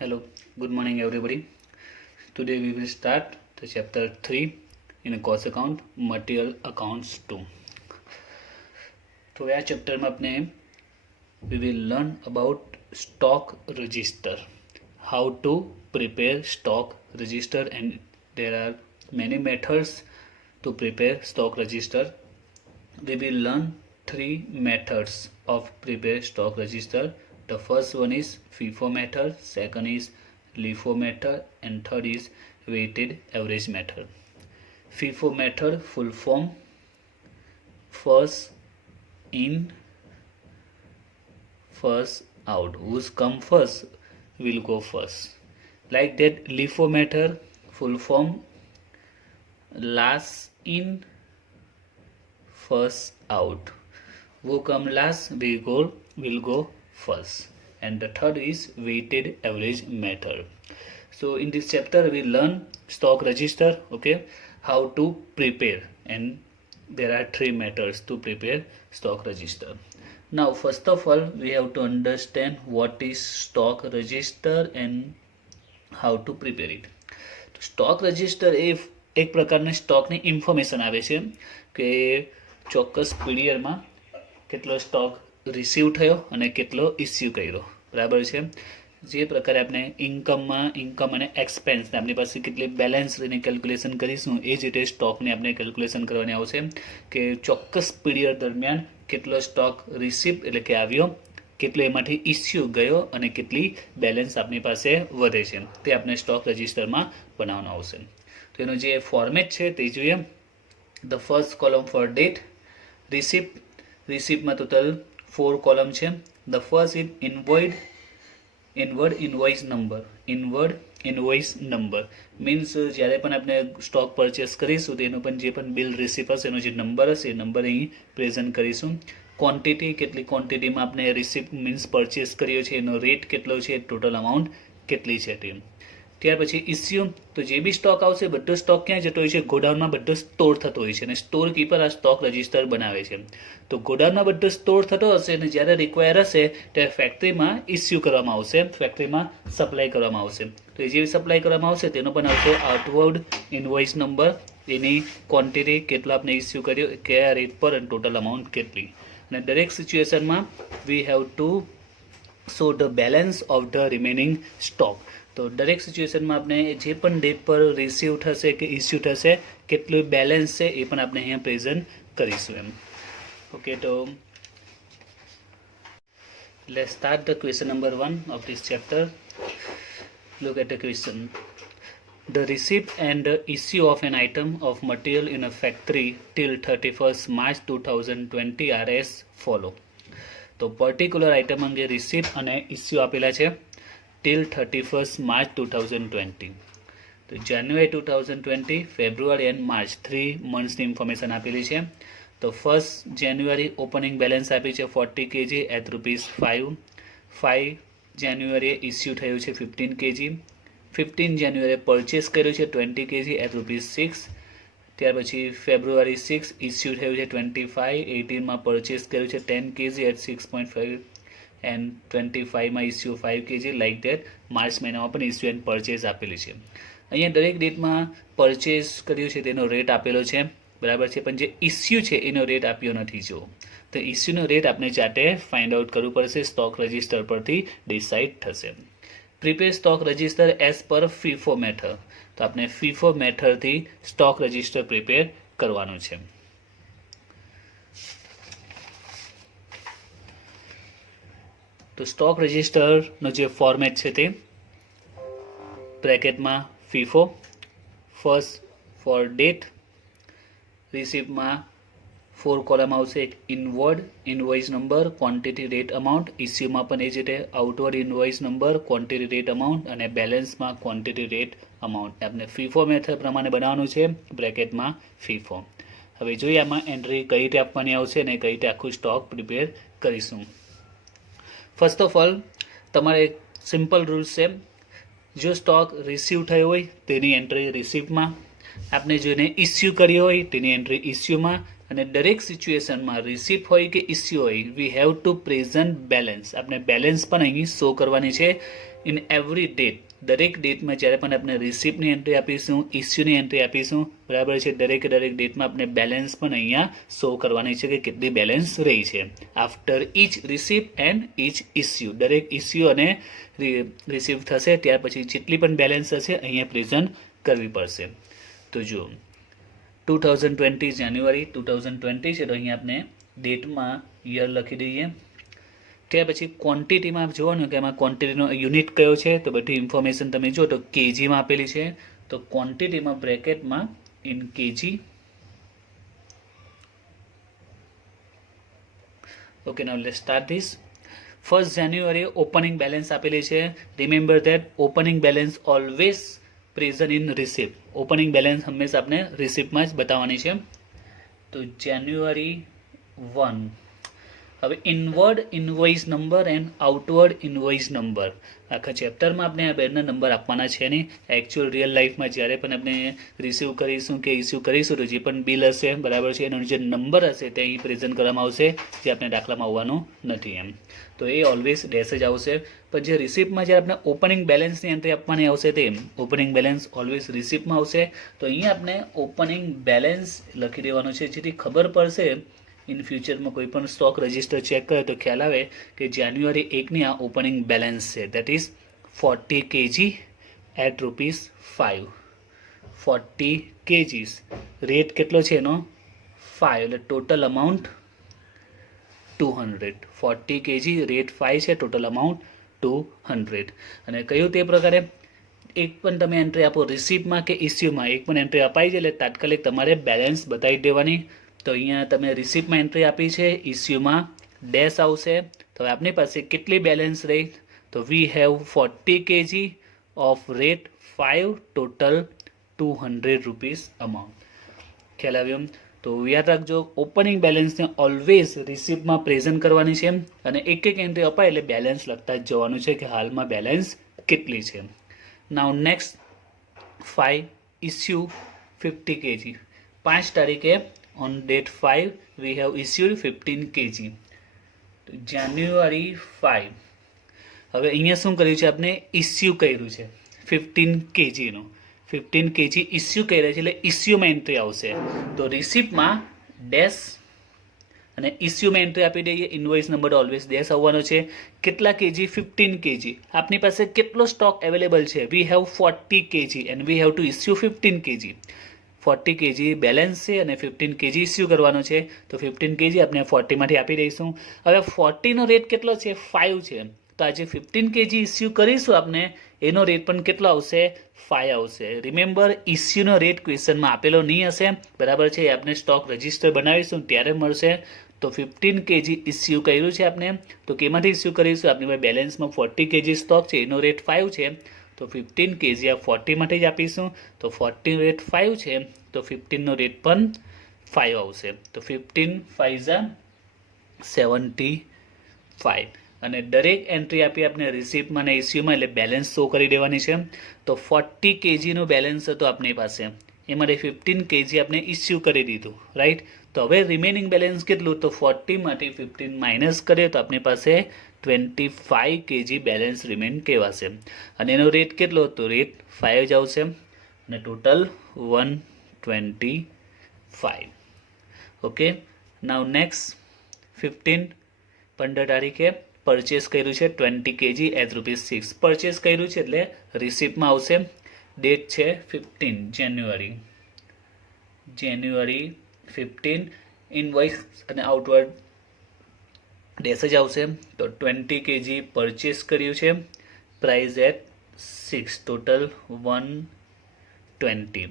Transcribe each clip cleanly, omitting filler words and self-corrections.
Hello, good morning everybody. Today we will start the chapter 3 in a cost account, material accounts 2. तो यह chapter में अपने we will learn about stock register, how to prepare stock register, and there are many methods to prepare stock register. We will learn three methods of prepare stock register. The first one is FIFO method, second is LIFO method, and third is weighted average method. FIFO method full form first in, first out. Who's come first will go first. Like that, LIFO method full form last in, first out. Who come last will go first. And the third is weighted average method. So in this chapter we learn stock register, okay, how to prepare, and there are three methods to prepare stock register. Now first of all we have to understand what is stock register and how to prepare it. Stock register એ એક પ્રકારની સ્ટોકની information આવે છે કે ચોક્કસ પીરિયડમાં કેટલો stock receive થયો અને કેટલો ઇસ્યુ કર્યો, બરાબર છે. જે પ્રકારે આપણે ઇન્કમ અને એક્સપેન્સ આપણી પાસે કેટલી બેલેન્સ રહીને કેલ્ક્યુલેશન કરીશું, એ જ રીતે સ્ટોકની આપણે કેલ્ક્યુલેશન કરવાની આવશે કે ચોક્કસ પીરિયડ દરમિયાન કેટલો સ્ટોક રિસીવ એટલે કે આવ્યો, કેટલો એમાંથી ઇસ્યુ ગયો અને કેટલી બેલેન્સ આપણી પાસે વધે છે, તે આપણે સ્ટોક રજિસ્ટરમાં બનાવવાનું આવશે. તો એનો જે ફોર્મેટ છે તે જોઈએ. The first column for date, રિસિપ્ટમાં ટોટલ 4 કોલમ છે. The first is inward invoice number means જ્યારે પણ આપણે સ્ટોક પરચેસ કરીશું તો એનો પણ જે પણ બિલ રિસિપ્ટ હશે એનો જે નંબર હશે એ નંબર અહીં પ્રેઝન્ટ કરીશું. ક્વોન્ટિટી, કેટલી ક્વોન્ટિટીમાં આપણે રિસિપ્ટ મીન્સ પરચેસ કર્યો છે, એનો રેટ કેટલો છે, ટોટલ અમાઉન્ટ કેટલી છે તે. ત્યાર પછી ઇસ્યુ, તો જે બી સ્ટોક આવશે બધો સ્ટોક ક્યાં જતો હોય છે, ગોડાઉનમાં બધો સ્ટોર થતો હોય છે અને સ્ટોર કીપર આ સ્ટોક રજિસ્ટર બનાવે છે. તો ગોડાઉનમાં બધો સ્ટોર થતો હશે અને જ્યારે રિક્વાયર હશે ત્યારે ફેક્ટરીમાં ઇસ્યુ કરવામાં આવશે, ફેક્ટરીમાં સપ્લાય કરવામાં આવશે. તો એ જે સપ્લાય કરવામાં આવશે તેનો પણ આવશે આઉટવર્ડ ઇન્વોઇસ નંબર, એની ક્વોન્ટિટી, કેટલો આપણે ઇસ્યુ કર્યો, કયા રેટ પર અને ટોટલ અમાઉન્ટ કેટલી. અને દરેક સિચ્યુએશનમાં we have to show the balance of the remaining stock. તો દરેક સિચ્યુએશનમાં આપણે જે પણ ડેટ પર રિસીવ થશે કે ઇસ્યુ થશે કેટલું બેલેન્સ છે એ પણ આપણે અહીંયા પ્રેઝન્ટ કરીશું એમ. ઓકે, તો let's start the question number 1 of this chapter. Look at the question. The receipt and the issue of an item of material in a factory till 31st March 2020 are as follow. તો particular item અંગે receipt અને issue આપેલા છે till 31st March 2020. તો જાન્યુઆરી 2020, February end March 3 મંથ્સની information આપેલી છે. તો first January opening balance આપી છે 40 kg એટ ₹5. 5 જાન્યુઆરીએ ઇસ્યુ થયું છે 15 kg. 15 જાન્યુઆરીએ પરચેસ કર્યું છે 20 kg એટ ₹6. ત્યાર પછી ફેબ્રુઆરી 6 ઇસ્યુ થયું છે 25. 18માં પરચેસ કર્યું છે 10 kg એટ 6.5 એન્ડ 25માં issue 5 kg. Like that March મહિનામાં પણ ઇસ્યુ એન્ડ પરચેસ આપેલી છે. અહીંયા દરેક ડેટમાં પરચેસ કર્યું છે તેનો રેટ આપેલો છે, બરાબર છે, પણ જે ઇસ્યુ છે એનો રેટ આપ્યો નથી. જો તો ઇસ્યુનો રેટ આપણે જાતે ફાઇન્ડ આઉટ કરવું પડશે, સ્ટોક રજિસ્ટર પરથી ડિસાઇડ થશે. Prepare stock register as per FIFO method, તો આપણે FIFO મેથડથી સ્ટોક રજિસ્ટર પ્રિપેર કરવાનું છે. તો સ્ટોક રજિસ્ટરનો જે ફોર્મેટ છે તે બ્રેકેટમાં FIFO, ફર્સ્ટ ફોર ડેટ, રિસિપ્ટમાં 4 કોલમ આવશે, inward invoice number, quantity, rate, amount. ઇસ્યુમાં પણ એ જ રીતે outward invoice number, quantity, rate, amount, અને બેલેન્સમાં ક્વોન્ટિટી, રેટ, અમાઉન્ટ. આપણે FIFO મેથડ પ્રમાણે બનાવવાનું છે, બ્રેકેટમાં FIFO. હવે જોઈએ આમાં એન્ટ્રી કઈ રીતે આપવાની આવશે અને કઈ રીતે આખું સ્ટોક પ્રિપેર કરીશું. ફર્સ્ટ ઓફ ઓલ તમારે સિમ્પલ રૂલ્સ છે. જો સ્ટોક રિસીવ થયો હોય તેની એન્ટ્રી રિસિપ્ટમાં, આપણે જોઈને ઇસ્યુ કર્યો હોય તેની એન્ટ્રી ઇસ્યુમાં, અને દરેક સિચ્યુએશનમાં રિસિપ્ટ હોય કે ઇસ્યુ હોય વી હેવ ટુ પ્રેઝન્ટ બેલેન્સ. આપણે બેલેન્સ પણ અહીં શો કરવાની છે ઇન એવરી ડેટ, દરેક ડેટમાં જ્યારે પણ આપણે રિસિપ્ટની એન્ટ્રી આપીશું, ઇસ્યુની એન્ટ્રી આપીશું, બરાબર છે, દરેક ડેટમાં આપણે બેલેન્સ પણ અહીંયા શો કરવાની છે કે કેટલી બેલેન્સ રહી છે. After each receipt and each issue, દરેક ઇસ્યુ અને રિસીવ થશે ત્યાર પછી જેટલી પણ બેલેન્સ હશે અહીંયા પ્રેઝન્ટ કરવી પડશે. તો જો 2020 જાન્યુઆરી 2020 છે, તો અહીંયા આપણે ડેટમાં યર લખી દઈએ. ત્યાર પછી ક્વોન્ટિટીમાં જોવાનું કે એમાં ક્વોન્ટિટીનો યુનિટ કયો છે, તો બધી ઇન્ફોર્મેશન તમે જો તો કેજીમાં આપેલી છે. તો ક્વોન્ટિટીમાં બ્રેકેટમાં in kg. Okay, now let's start this. 1st January opening balance આપેલી છે. Remember that opening balance always present in receipt. Opening balance હંમેશા આપણે રિસિપ્ટમાં જ બતાવવાની છે. તો જાન્યુઆરી 1. હવે inward invoice number and outward invoice number, આખા ચેપ્ટરમાં આપણે આ બેના નંબર આપવાના છે નહીં. એકચ્યુઅલ રિયલ લાઈફમાં જ્યારે પણ આપણે રિસીવ કરીશું કે ઇસ્યુ કરીશું તો જે પણ બિલ હશે, બરાબર છે, એનો જે નંબર હશે તે અહીં પ્રેઝન્ટ કરવામાં આવશે, જે આપણે દાખલામાં આવવાનું નથી એમ. તો એ ઓલવેઝ ડેશ જ આવશે. પણ જે રિસિપ્ટમાં જ્યારે આપણે ઓપનિંગ બેલેન્સની એન્ટ્રી આપવાની આવશે તે ઓપનિંગ બેલેન્સ ઓલવેઝ રિસિપ્ટમાં આવશે. તો અહીંયા આપણે ઓપનિંગ બેલેન્સ લખી દેવાનું છે, જેથી ખબર પડશે ઇન ફ્યુચરમાં કોઈ પણ સ્ટોક રજિસ્ટર ચેક કરે તો ખ્યાલ આવે કે જાન્યુઆરી 1ની આ ઓપનિંગ બેલેન્સ છે. That is 40 kg at ₹5. 40 kgs, rate કેટલો છે એનો 5, એટલે ટોટલ અમાઉન્ટ 200. 40 kg રેટ 5 છે, ટોટલ અમાઉન્ટ 200. અને કયું તે પ્રકારે એક પણ તમે એન્ટ્રી આપો રિસિપ્ટમાં કે ઇસ્યુમાં, એક પણ એન્ટ્રી અપાઈ છે એટલે તાત્કાલિક તમારે બેલેન્સ બતાવી દેવાની. તો અહીંયા તમે રિસિપ્ટમાં એન્ટ્રી આપી છે, ઇસ્યુમાં ડેશ આવશે. તો હવે આપણી પાસે કેટલી બેલેન્સ રહી, તો we have 40 kg off rate 5, total ₹200 amount. ખ્યાલ આવ્યો? તો યાદ રાખજો, ઓપનિંગ બેલેન્સને ઓલવેઝ રિસિપ્ટમાં પ્રેઝન્ટ કરવાની છે અને એક એક એન્ટ્રી અપાય એટલે બેલેન્સ લખતા જ જવાનું છે કે હાલમાં બેલેન્સ કેટલી છે. નાઉ નેક્સ્ટ 5 ઇસ્યુ 50 kg. 5 તારીખે on date 5 we have issued 15 kg. જાન્યુઆરી 5. હવે અહીંયા શું કર્યું છે, આપણે ઇસ્યુ કર્યું છે 15 kg નું. 15 kg ઇસ્યુ કર્યા છે એટલે ઇસ્યુમાં એન્ટ્રી આવશે. તો રિસિપ્ટમાં ડેશ અને ઇસ્યુમાં એન્ટ્રી આપી દઈએ. ઇન્વોઇસ નંબર ઓલવેઝ ડેશ આવવાનો છે. કેટલા કેજી? 15 kg. આપની પાસે કેટલો સ્ટોક અવેલેબલ છે? We have 40 kg and we have two issue 15 kg. 40 kg balance છે અને 15 kg ઇસ્યુ કરવાનો છે. તો 15 kg આપણે 40 માંથી આપી દઈશું. હવે 40 નો રેટ કેટલો છે? 5 છે. તો આજે 15 kg ઇસ્યુ કરીશું આપણે, એનો રેટ પણ કેટલો આવશે? 5 આવશે. રિમેમ્બર, ઇસ્યુનો રેટ ક્વેશ્ચનમાં આપેલો નહીં હશે, બરાબર છે, એ આપણે સ્ટોક રજિસ્ટર બનાવીશું ત્યારે મળશે. તો 15 kg ઇસ્યુ કર્યું છે આપણે, તો કેમાંથી ઇસ્યુ કરીશું? આપણી પાસે બેલેન્સમાં 40 kg સ્ટોક છે, એનો રેટ 5 છે. તો 15 kg આ 40 માટે જ આપીશું. તો 40 રેટ 5 છે, તો 15 નો રેટ પણ 5 આવશે. તો 15 5 75. અને દરેક એન્ટ્રી આપી આપણે રિસિપ્ટમાં અને ઇસ્યુમાં, એટલે બેલેન્સ શો કરી દેવાની છે. તો 40 kg નું બેલેન્સ હતું આપણી પાસે, એમાં 15 kg આપણે ઇસ્યુ કરી દીધું, રાઈટ. તો હવે રિમેનિંગ બેલેન્સ કેટલું? તો 40 માંથી 15 માઇનસ કરીએ તો આપણી પાસે 25 kg બેલેન્સ રિમેન કહેવાશે. અને એનો રેટ કેટલો હતો? રેટ 5 જ આવશે અને ટોટલ 125. ઓકે, નાઉ નેક્સ્ટ 15 તારીખે પરચેસ કર્યું છે 20 kg એટ ₹6. પરચેસ કર્યું છે એટલે રિસિપ્ટમાં આવશે. ડેટ છે 15 જાન્યુઆરી 15. ઇનવોઇસ અને આઉટવર્ડ ડેશ જ આવશે. તો 20 kg પરચેસ કર્યું છે, પ્રાઇસ એટ 6, ટોટલ 120.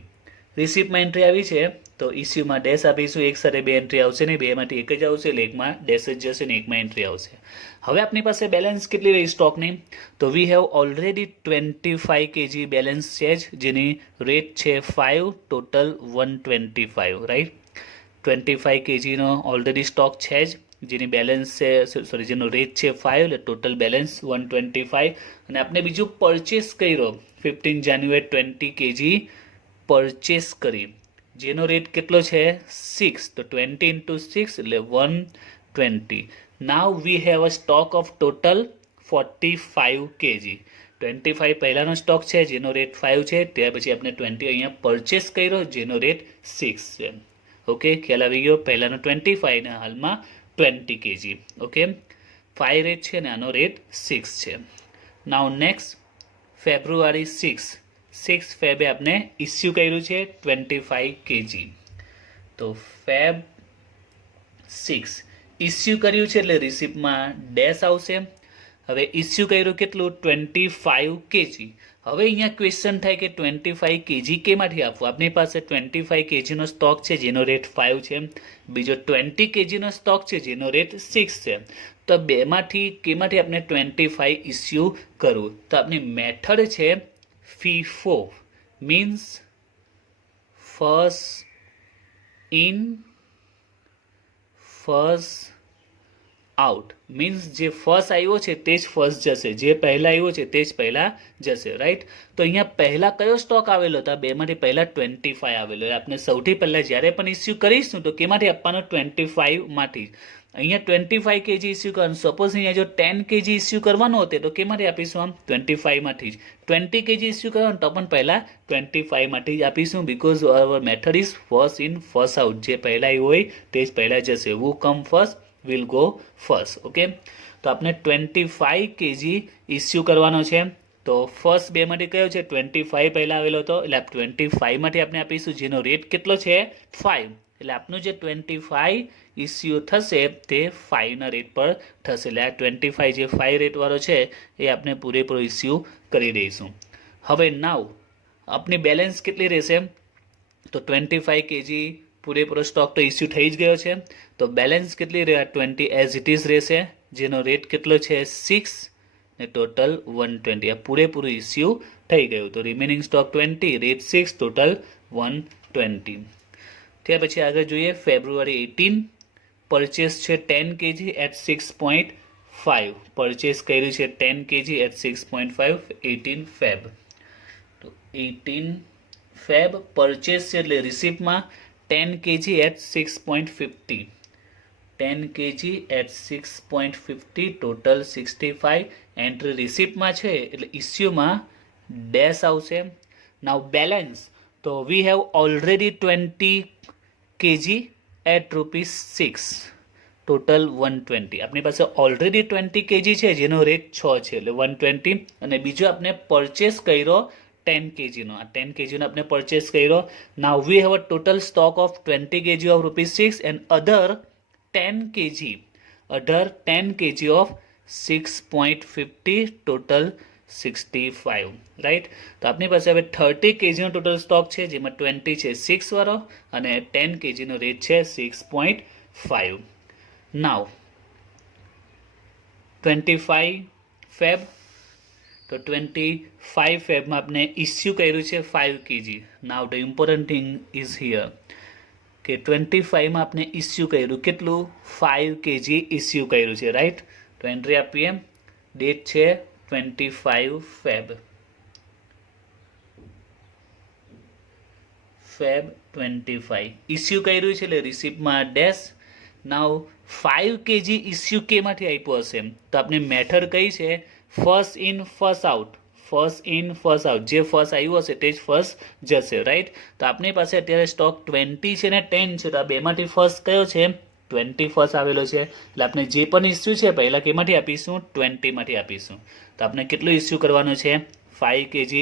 રિસિપ્ટમાં એન્ટ્રી આવી છે તો ઇસ્યુમાં ડેશ આપીશું. એક સાથે બે એન્ટ્રી આવશે નહીં, બેમાંથી એક જ આવશે એટલે એકમાં ડેશ જ જશે ને એકમાં એન્ટ્રી આવશે. હવે આપણી પાસે બેલેન્સ કેટલી રહી સ્ટોકની? તો we have already 25 kg balance છે જ, જેની રેટ છે 5, ટોટલ 125, રાઈટ. 25 kgનો ઓલરેડી સ્ટોક છે જ, જેની બેલેન્સ છે જેનો રેટ છે 5, એટલે ટોટલ બેલેન્સ 125. અને આપણે બીજું પરચેસ કર્યો 15 જાન્યુઆરી 20 kg પરચેસ કરી, જેનો રેટ કેટલો છે? 6. તો 20 × 6 એટલે 120. Now we have a stock of total 45 kg. 25 પહેલાનો સ્ટોક છે જેનો રેટ 5 છે, ત્યાર પછી આપણે 20 અહીંયા પરચેસ કર્યો જેનો રેટ 6 છે. ઓકે, ખ્યાલ આવી ગયો. પહેલાનો 25 ને હાલમાં 20 kg. ઓકે, 5 રેટ છે ને આનો રેટ 6 છે. નાઉ નેક્સ્ટ ફેબ્રુઆરી 6 ફેબે આપણે ઇસ્યુ કર્યું છે 25 kg. તો ફેબ 6 ઇસ્યુ કર્યું છે એટલે રિસિપ્ટમાં ડેશ આવશે. હવે ઇસ્યુ કર્યું કેટલું 25 kg. હવે અહીંયા ક્વેશ્ચન થાય કે 25 kg કેમાંથી આપવું. આપણી પાસે 25 kg નો સ્ટોક છે જેનો રેટ 5 છે, બીજો 20 kg નો સ્ટોક છે જેનો રેટ 6 છે. તો બેમાંથી કેમાંથી આપણે 25 ઇસ્યુ કરવું. તો આપણી મેથડ છે FIFO, means first in first out. Means જે ફર્સ્ટ આવ્યો છે તે જ ફર્સ્ટ જશે, જે પહેલા આવ્યો છે તે જ પહેલા જશે. રાઈટ. તો અહીંયા પહેલા કયો સ્ટોક આવેલો હતો? બેમાંથી પહેલા 25 આવેલો. આપણે સૌથી પહેલા જ્યારે પણ ઇસ્યુ કરીશું તો કેમાંથી આપવાનો? 25 માંથી. અહીંયા 25 kg ઇસ્યુ કરવાનું. સપોઝ અહીંયા જો 10 kg ઇસ્યુ કરવાનું હોતે તો કેમાંથી આપીશું? આમ 25 માંથી જ. 20 kg ઇસ્યુ કરવાનું તો પણ પહેલા 25 માંથી જ આપીશું, because our method is first in first out. જે પહેલા આવ્યું હોય તે જ પહેલા જશે. Who come first will go first. Okay, તો આપણે 25 kg ઇસ્યુ કરવાનો છે. તો ફર્સ્ટ બે માંથી કયો છે? 25 પહેલા આવેલો હતો એટલે 25 માંથી આપણે આપીશું જેનો રેટ કેટલો છે? 5. એટલે આપનું જે 25 ઇસ્યુ થશે તે 5 ના રેટ પર થશે. એટલે આ 25 જે 5 રેટ વાળો છે એ આપણે પૂરેપૂરો ઇસ્યુ કરી દઈશું. હવે નાવ આપની બેલેન્સ કેટલી રહેશે? તો 25 kg પૂરેપૂરો સ્ટોક તો ઇસ્યુ થઈ જ ગયો છે. તો બેલેન્સ કેટલી રહે? 20 એઝ ઇટ ઇઝ રહેશે, જેનો રેટ કેટલો છે? 6 ને ટોટલ 120. આ પૂરેપૂરું ઇસ્યુ થઈ ગયું. તો રિમેનિંગ સ્ટોક 20, રેટ 6, ટોટલ 120. ત્યાર પછી આગળ જોઈએ ફેબ્રુઆરી 18 પરચેસ છે 10 kg એટ 6.5. પરચેસ કર્યું છે 10 kg એટ 6.5 18 ફેબ. તો 18 ફેબ પરચેસ છે એટલે રિસિપ્ટમાં 10 kg at 6.50. 10 kg at 6.50 total 65. Entry રિસિપ્ટમાં છે એટલે ઇસ્યુમાં ડેશ આવશે. નાવ બેલેન્સ તો we have already 20 kg at ₹6, total 120. આપણી પાસે ઓલરેડી 20 kg છે જેનો રેટ 6 છે એટલે 120. અને બીજો આપણે પરચેસ કર્યો 10 kg નો. આ 10 kg નો આપણે પરચેસ કર્યો. Now we have a total stock of 20 kg of ₹6 and other 10 kg ઓફ 6.50, ટોટલ 65. રાઈટ. તો આપણી પાસે હવે 30 kg નો ટોટલ સ્ટોક છે જેમાં 20 છે 6 વાળો અને 10 kg નો રેટ છે 6.5. નાવ 25 ફેબ. તો 25 ફેબમાં આપણે ઇસ્યુ કર્યું છે 5 kg. Now the important thing is here કે 25માં આપણે ઇસ્યુ કર્યું કેટલું? 5 kg ઇસ્યુ કર્યું છે. રાઈટ. તો એન્ટ્રી આપીએ. ડેટ છે 25 ફેબ. ફેબ 25 ઇસ્યુ કર્યું છે એટલે રિસિપ્ટમાં ડેશ. નાવ 5 kg ઇસ્યુ કેમાંથી આપ્યું હશે? તો આપણે મેથડ કઈ છે? First in first out. First in first out. જે ફર્સ્ટ આવ્યું હશે તે જ ફર્સ્ટ જશે. રાઈટ. તો આપણી પાસે અત્યારે સ્ટોક 20 છે ને 10 છે. તો આ બેમાંથી ફર્સ્ટ કયો છે? 20 ફર્સ્ટ આવેલો છે. એટલે આપણે જે પણ ઇસ્યુ છે પહેલા કેમાંથી આપીશું? 20 માંથી આપીશું. તો આપણે કેટલું ઇસ્યુ કરવાનું છે? 5 kg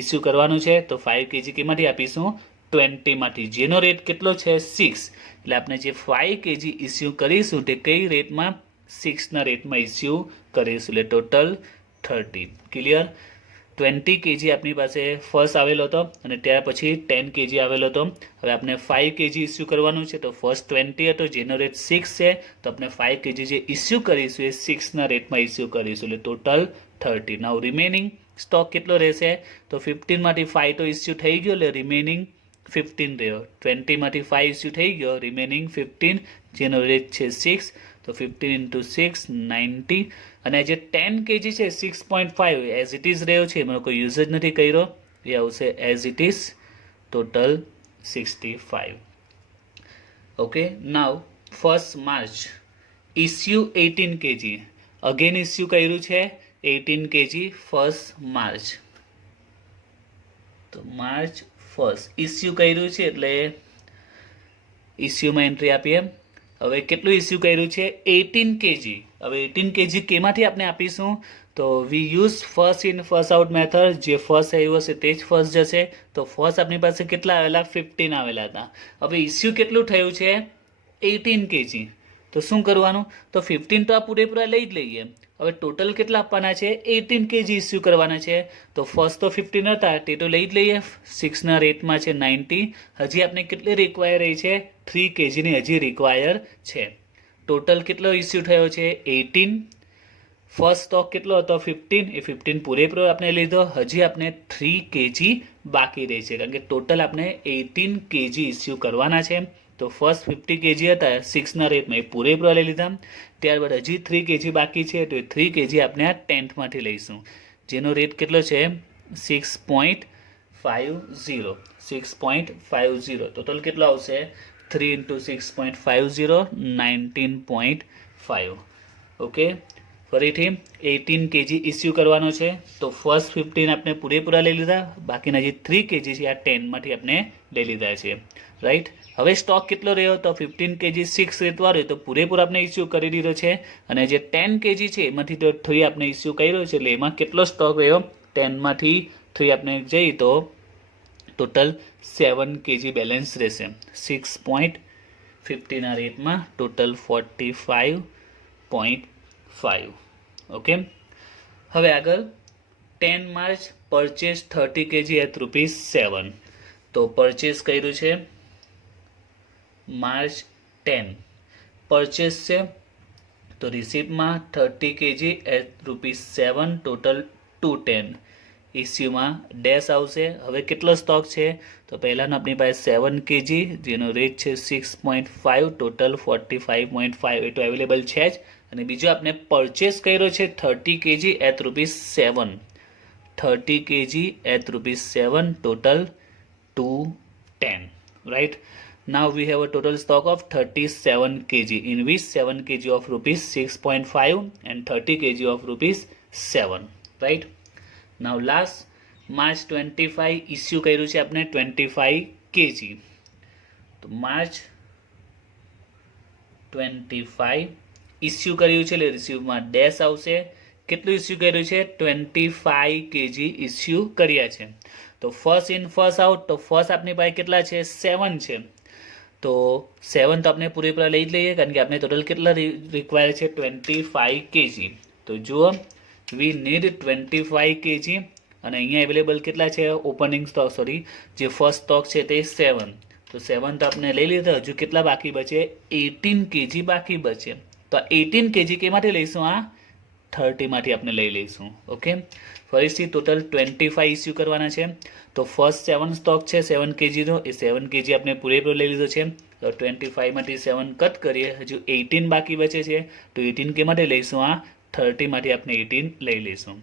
ઇસ્યુ કરવાનું છે. તો 5 kg કેમાંથી આપીશું? 20 માંથી, જેનો રેટ કેટલો છે? 6. એટલે આપણે જે 5 kg ઇસ્યુ કરીશું તે કઈ રેટમાં? 6 ના રેટમાં ઇસ્યુ કરીશું. એટલે ટોટલ 30. ક્લિયર. 20 kg આપણી પાસે ફર્સ્ટ આવેલો હતો અને ત્યાર પછી 10 kg આવેલો હતો. હવે આપણે 5 kg ઇસ્યુ કરવાનું છે. તો ફર્સ્ટ 20 હતો જેનો રેટ 6 છે. તો આપણે 5 kg જે ઇસ્યુ કરીશું એ 6 ના રેટમાં ઇસ્યુ કરીશું. એટલે ટોટલ 30. નાવ રિમેનિંગ સ્ટોક કેટલો રહેશે? તો 15 માંથી 5 તો ઇસ્યુ થઈ ગયો એટલે રિમેનિંગ 15 રહ્યો. 20 માંથી 5 ઇસ્યુ થઈ ગયો, રિમેનિંગ 15 જેનો રેટ છે 6. તો 15 into 6 90. અને જે 10 kg છે 6.5 એઝ ઇટ ઇઝ રહ્યો છે, એમાં કોઈ યુઝ જ નથી કર્યો. એ આવશે as it is. Total 65. Okay. Now 1st March issue 18 kg. Again issue કર્યું છે 18 kg 1st માર્ચ. તો માર્ચ 1st ઇસ્યુ કર્યું છે એટલે ઇસ્યુમાં એન્ટ્રી આપીએ. હવે કેટલું ઇસ્યુ કર્યું છે? 18 kg. હવે 18 kg કેમાંથી આપણે આપીશું? તો વી use first in first out method. જે ફર્સ્ટ આવ્યું હશે તે જ ફર્સ્ટ જશે. તો ફર્સ્ટ આપણી પાસે કેટલા આવેલા? 15 આવેલા હતા. હવે ઇસ્યુ કેટલું થયું છે? 18 kg. તો શું કરવાનું? તો 15 તો આ પૂરેપૂરા લઈ જ લઈએ. હવે ટોટલ કેટલા આપવાના છે? 18 kg ઇસ્યુ કરવાના છે. તો ફર્સ્ટ તો 15 હતા તે તો લઈ જ લઈએ. 6ના રેટમાં છે 90. હજી આપણે કેટલી રિક્વાયર રહી છે? 3 kgની હજી રિક્વાયર છે. ટોટલ કેટલો ઇસ્યુ થયો છે? 18. ફર્સ્ટ સ્ટોક કેટલો હતો? 15. એ 15 પૂરેપૂરો આપણે લીધો. હજી આપણે 3 kg બાકી રહી છે, કારણ કે ટોટલ આપણે 18 kg ઇસ્યુ કરવાના છે. તો ફર્સ્ટ 50 kg હતા 6ના રેટમાં, એ પૂરેપૂરા લઈ લીધા. ત્યારબાદ હજી 3 kg બાકી છે, તો 3 kg આપણે આ 10thમાંથી લઈશું, જેનો રેટ કેટલો છે? 6.50. 6.50. ટોટલ કેટલો આવશે? 3 × 6.50 19.5. ઓકે, ફરીથી 18 kg ઇસ્યુ કરવાનો છે. તો ફર્સ્ટ 15 આપણે પૂરેપૂરા લઈ લીધા, બાકીના જે 3 kg છે આ 10માંથી આપણે લઈ લીધા છે. રાઈટ. હવે સ્ટોક કેટલો રહ્યો? તો 15 kg 6 રેટવાળો તો પૂરેપૂરો આપણે ઇસ્યુ કરી દીધો છે. અને જે 10 kg છે એમાંથી તો 3 આપણે ઇસ્યુ કર્યો છે, એટલે એમાં કેટલો સ્ટોક રહ્યો? 10માંથી 3 આપણે જઈએ તો ટોટલ 7 kg બેલેન્સ રહેશે. 6.50ના રેટમાં ટોટલ 45.5. ઓકે, હવે આગળ 10 માર્ચ પરચેસ 30 kg at ₹7. તો પરચેસ કર્યું છે માર્ચ 10 પરચેસ છે. તો રિસીપ્ટમાં 30 kg at ₹7, ટોટલ 210. ઇસ્યુમાં ડેશ આવશે. હવે કેટલો સ્ટોક છે? તો પહેલાંનો આપણી પાસે 7 kg, જેનો રેટ છે 6.5, ટોટલ 45.5. એ તો અવેલેબલ છે જ. અને બીજો આપણે પરચેસ કર્યો છે 30 kg at ₹7. 30 kg at ₹7, total 210. Right. Now we have a total stock of 37 kg, in which 7 kg of ₹6.5 and 30 kg of ₹7. Right. Now last March 25 issue કર્યું છે આપણે 25 kg. તો માર્ચ 25 ઇસ્યુ કર્યું છે એટલે રિસીવમાં ડેશ આવશે. કેટલું ઇસ્યુ કર્યું છે? 25 kg ઇસ્યુ કર્યા છે. તો ફર્સ્ટ ઇન ફર્સ્ટ આઉટ. તો ફર્સ્ટ આપણી પાસે કેટલા છે? 7 છે. તો 7 તો આપણે પૂરેપૂરા લઈ જ લઈએ, કારણ કે આપણે ટોટલ કેટલા રિક્વાયર છે? 25 kg. તો જુઓ, વી નીડ 25 kg. અને અહીંયા અવેલેબલ કેટલા છે? ઓપનિંગ સ્ટોક, સોરી, જે ફર્સ્ટ સ્ટોક છે તે 7. તો 7 તો આપણે લઈ લીધા. હજુ કેટલા બાકી બચે? 18 kg બાકી બચે. તો 18 kg કેમાંથી લઈશું? આ 30માંથી આપણે લઈ લઈશું. ઓકે, ફરીથી ટોટલ 25 ઇસ્યુ કરવાના છે. તો ફર્સ્ટ 7 સ્ટોક છે 7 kgનો, એ 7 kg આપણે પૂરેપૂરો લઈ લીધો છે. તો 25માંથી 7 કટ કરીએ, હજુ 18 બાકી બચે છે. તો 18 કેમાંથી લઈશું? આ 30માંથી આપણે 18 લઈ લઈશું.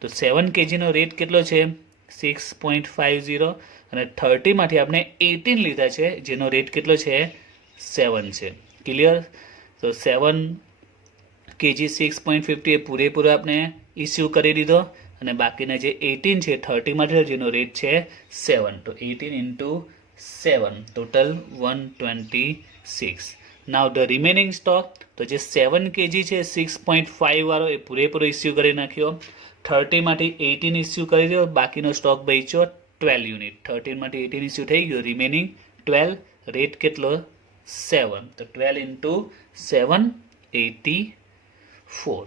તો 7 kgનો રેટ કેટલો છે? 6.50. અને 30માંથી આપણે 18 લીધા છે, જેનો રેટ કેટલો છે? 7 છે. ક્લિયર? તો 7 kg 6.50 એ પૂરેપૂરો આપણે ઇસ્યુ કરી દીધો. અને બાકીના જે 18 છે 30માંથી, જેનો રેટ છે 7. તો 18 × 7, total 126. Now the remaining stock. તો જે 7 kg છે 6.5 વાળો એ પૂરેપૂરો ઇસ્યુ કરી નાખ્યો. 30માંથી 18 ઇસ્યુ કરી દો, બાકીનો સ્ટોક બચ્યો 12 યુનિટ. 13માંથી 18 ઇસ્યુ થઈ ગયો, રિમેનિંગ 12. રેટ કેટલો? 7. તો 12 × 7, 84.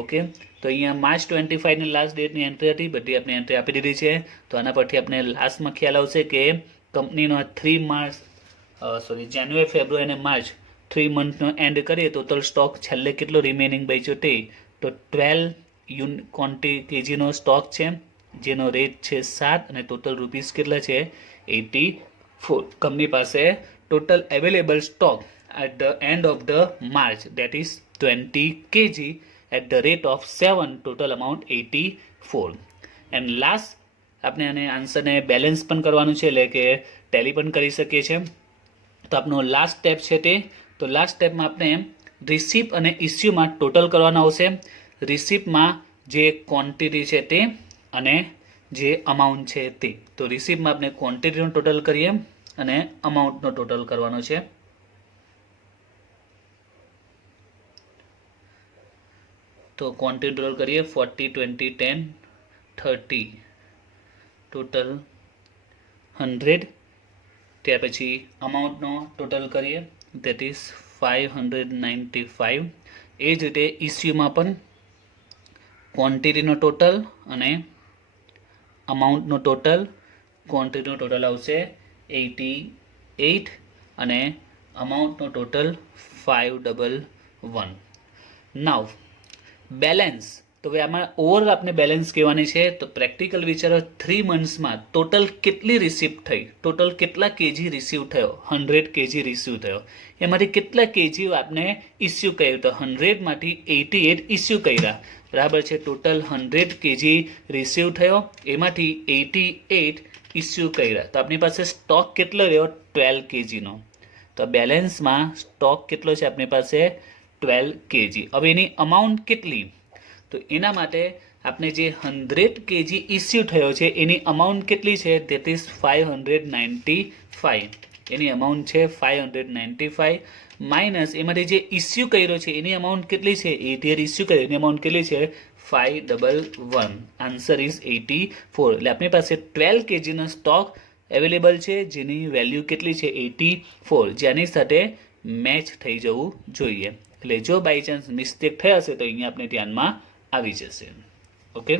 ઓકે, તો અહીંયા માર્ચ 25ની લાસ્ટ ડેટની એન્ટ્રી હતી, બધી આપણે એન્ટ્રી આપી દીધી છે. તો આના પરથી આપણે લાસ્ટમાં ખ્યાલ આવશે કે કંપનીનો 3 માર્ચ જાન્યુઆરી, ફેબ્રુઆરી અને માર્ચ 3 મંથનો એન્ડ કરીએ તો ટોટલ સ્ટોક છેલ્લે કેટલો રિમેનિંગ બચ્યો તે તો 12 kgનો સ્ટોક છે, જેનો રેટ છે 7 અને ટોટલ રૂપીસ કેટલા છે? 84. કંપની પાસે total available stock at the end of the March, that is 20 kg at the rate of 7, total amount 84. and last આપણે આને આન્સરને બેલેન્સ પણ કરવાનું છે, એટલે કે ટેલી પણ કરી શકીએ છીએ. તો આપણો લાસ્ટ સ્ટેપ છે તે, તો લાસ્ટ સ્ટેપમાં આપણે રિસીપ્ટ અને ઇસ્યુમાં ટોટલ કરવાના આવશે. રિસીપ્ટમાં જે ક્વોન્ટિટી છે તે અને જે અમાઉન્ટ છે તે. તો રિસીપ્ટમાં આપણે ક્વોન્ટિટીનો ટોટલ કરીએ અને અમાઉન્ટનો ટોટલ કરવાનો છે. તો ક્વોન્ટિટી ટોટલ કરીએ 40, 20, 10, 30, ટોટલ 100. ત્યાર પછી અમાઉન્ટનો ટોટલ કરીએ, દેટ ઇઝ 595. એ જ રીતે ઇસ્યુમાં પણ ક્વોન્ટિટીનો ટોટલ અને અમાઉન્ટનો ટોટલ. ક્વોન્ટિટીનો ટોટલ આવશે 88 અને અમાઉન્ટનો ટોટલ 511. નાવ બેલેન્સ. તો હવે આમાં ઓવરઓલ આપણે બેલેન્સ કહેવાની છે. તો પ્રેક્ટિકલ વિચારો 3 મંથ્સમાં ટોટલ કેટલી રિસીપ્ટ થઈ, ટોટલ કેટલા કેજી રિસીવ થયો. 100 કેજી રિસીવ થયો. એમાંથી કેટલા કેજી આપણે ઇસ્યુ કર્યું, તો 100 માંથી 88 ઇસ્યુ કર્યા, બરાબર છે. ટોટલ 100 કેજી રિસીવ થયો, એમાંથી 88 ઇસ્યુ કર્યા. તો આપણી પાસે સ્ટોક કેટલો રહ્યો, 12 કેજીનો. તો બેલેન્સમાં સ્ટોક કેટલો છે આપણી પાસે, 12 કેજી. હવે એની અમાઉન્ટ કેટલી, તો એના માટે આપણે જે 100 કેજી ઇસ્યુ થયો છે એની અમાઉન્ટ કેટલી છે, ધેટ ઇઝ 595. એની અમાઉન્ટ છે 595 માઇનસ એમાંથી જે ઇસ્યુ કર્યો છે એની અમાઉન્ટ કેટલી છે, 88 ઇસ્યુ કર્યો એની અમાઉન્ટ કેટલી છે, 511. Answer is 84. એટલે આપણી પાસે 12 કેજીનો સ્ટોક અવેલેબલ છે જેની વેલ્યુ કેટલી છે, 84, જેની સાથે મેચ થઈ જવું જોઈએ. એટલે જો બાય ચાન્સ મિસ્ટેક થઈ હશે તો અહીંયા આપણે ધ્યાનમાં આવી જશે. ઓકે.